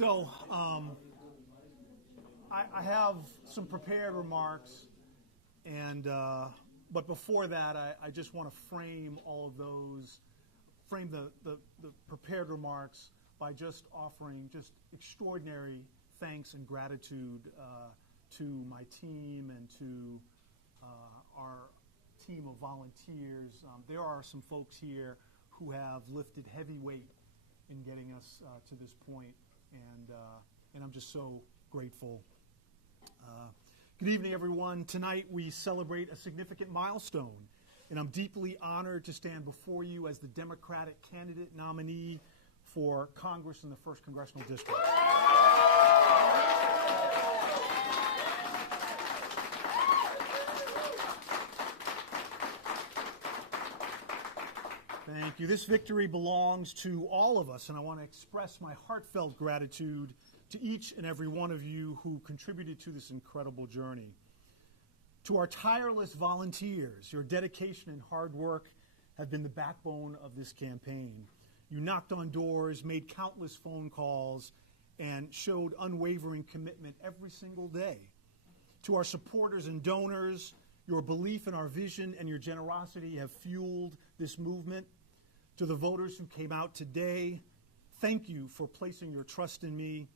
So I have some prepared remarks, and but before that, I just want to frame all of those, frame the prepared remarks by just offering just extraordinary thanks and gratitude to my team and to our team of volunteers. There are some folks here who have lifted heavy weight in getting us to this point, and I'm just so grateful. Good evening, everyone. Tonight we celebrate a significant milestone, and I'm deeply honored to stand before you as the Democratic candidate nominee for Congress in the 1st Congressional District. Thank you. This victory belongs to all of us, and I want to express my heartfelt gratitude to each and every one of you who contributed to this incredible journey. To our tireless volunteers, your dedication and hard work have been the backbone of this campaign. You knocked on doors, made countless phone calls, and showed unwavering commitment every single day. To our supporters and donors, your belief in our vision and your generosity have fueled this movement. To the voters who came out today, thank you for placing your trust in me.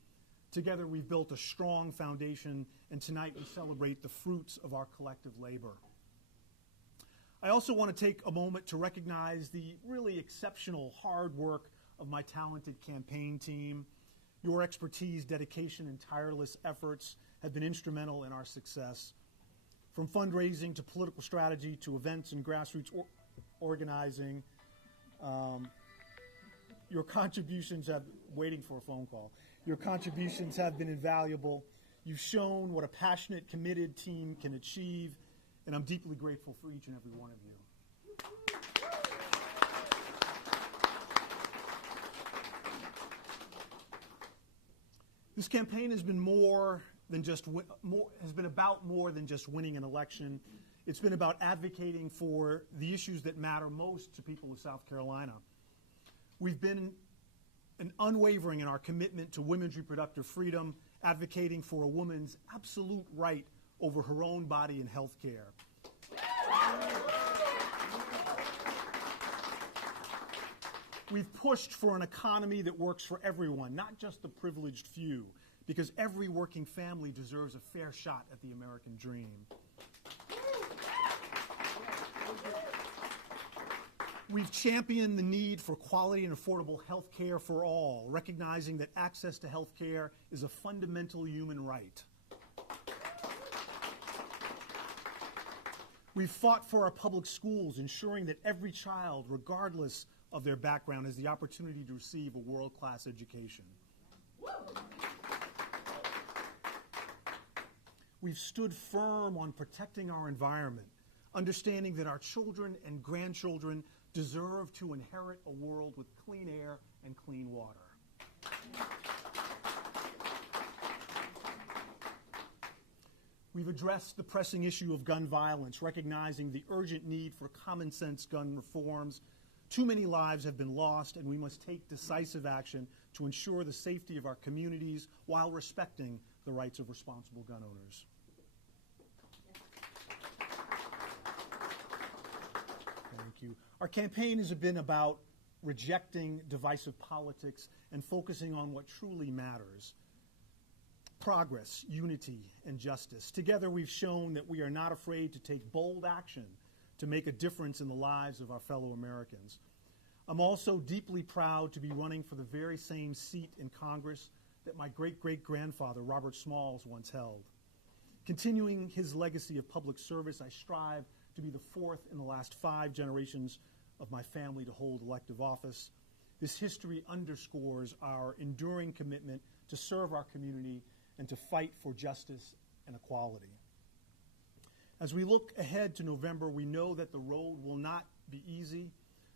Together we've built a strong foundation, and tonight we celebrate the fruits of our collective labor. I also want to take a moment to recognize the really exceptional hard work of my talented campaign team. Your expertise, dedication, and tireless efforts have been instrumental in our success. From fundraising to political strategy to events and grassroots organizing, your contributions have, waiting for a phone call, your contributions have been invaluable. You've shown what a passionate, committed team can achieve, and I'm deeply grateful for each and every one of you. This campaign has been about more than just winning an election. It's been about advocating for the issues that matter most to people of South Carolina. We've been unwavering in our commitment to women's reproductive freedom, advocating for a woman's absolute right over her own body and health care. We've pushed for an economy that works for everyone, not just the privileged few, because every working family deserves a fair shot at the American dream. We've championed the need for quality and affordable health care for all, recognizing that access to health care is a fundamental human right. We've fought for our public schools, ensuring that every child, regardless of their background, has the opportunity to receive a world-class education. We've stood firm on protecting our environment, understanding that our children and grandchildren deserve to inherit a world with clean air and clean water. We've addressed the pressing issue of gun violence, recognizing the urgent need for common sense gun reforms. Too many lives have been lost, and we must take decisive action to ensure the safety of our communities while respecting the rights of responsible gun owners. Thank you. Our campaign has been about rejecting divisive politics and focusing on what truly matters: progress, unity, and justice. Together, we've shown that we are not afraid to take bold action to make a difference in the lives of our fellow Americans. I'm also deeply proud to be running for the very same seat in Congress that my great-great-grandfather, Robert Smalls, once held. Continuing his legacy of public service, I strive to be the fourth in the last 5 generations of my family to hold elective office. This history underscores our enduring commitment to serve our community and to fight for justice and equality. As we look ahead to November, we know that the road will not be easy.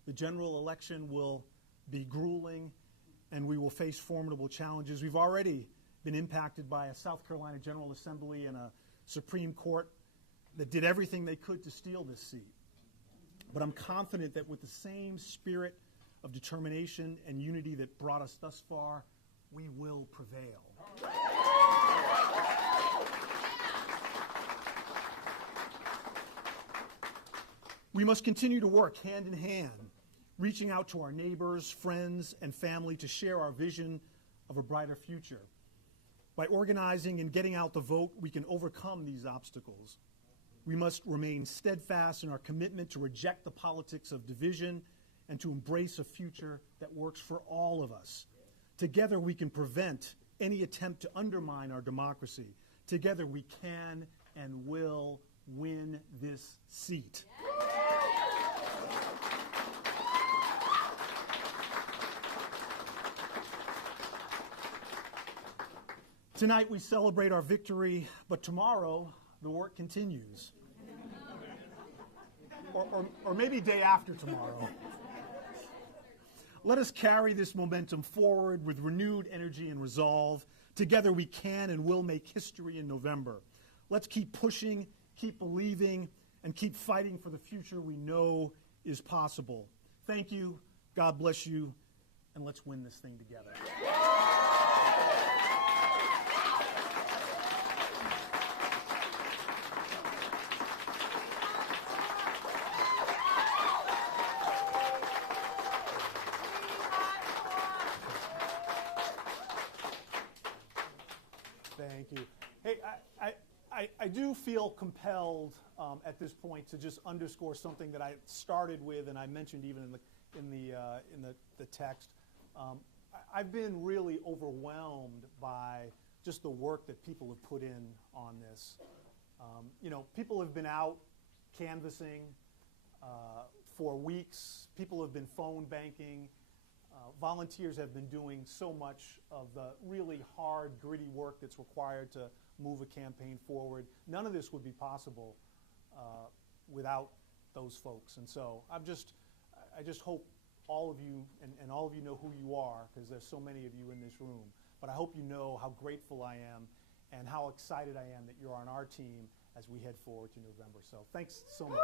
The general election will be grueling, and we will face formidable challenges. We've already been impacted by a South Carolina General Assembly and a Supreme Court that did everything they could to steal this seat. But I'm confident that with the same spirit of determination and unity that brought us thus far, we will prevail. We must continue to work hand in hand, reaching out to our neighbors, friends, and family to share our vision of a brighter future. By organizing and getting out the vote, we can overcome these obstacles. We must remain steadfast in our commitment to reject the politics of division and to embrace a future that works for all of us. Together we can prevent any attempt to undermine our democracy. Together we can and will win this seat. Tonight we celebrate our victory, but tomorrow the work continues. Or maybe day after tomorrow. Let us carry this momentum forward with renewed energy and resolve. Together we can and will make history in November. Let's keep pushing, keep believing, and keep fighting for the future we know is possible. Thank you, God bless you, and let's win this thing together. Thank you. Hey, I do feel compelled at this point to just underscore something that I started with, and I mentioned even in the text. I've been really overwhelmed by just the work that people have put in on this. People have been out canvassing for weeks. People have been phone banking. Volunteers have been doing so much of the really hard, gritty work that's required to move a campaign forward. None of this would be possible without those folks. And so I just hope all of you, and all of you know who you are, because there's so many of you in this room, but I hope you know how grateful I am and how excited I am that you're on our team as we head forward to November. So thanks so much.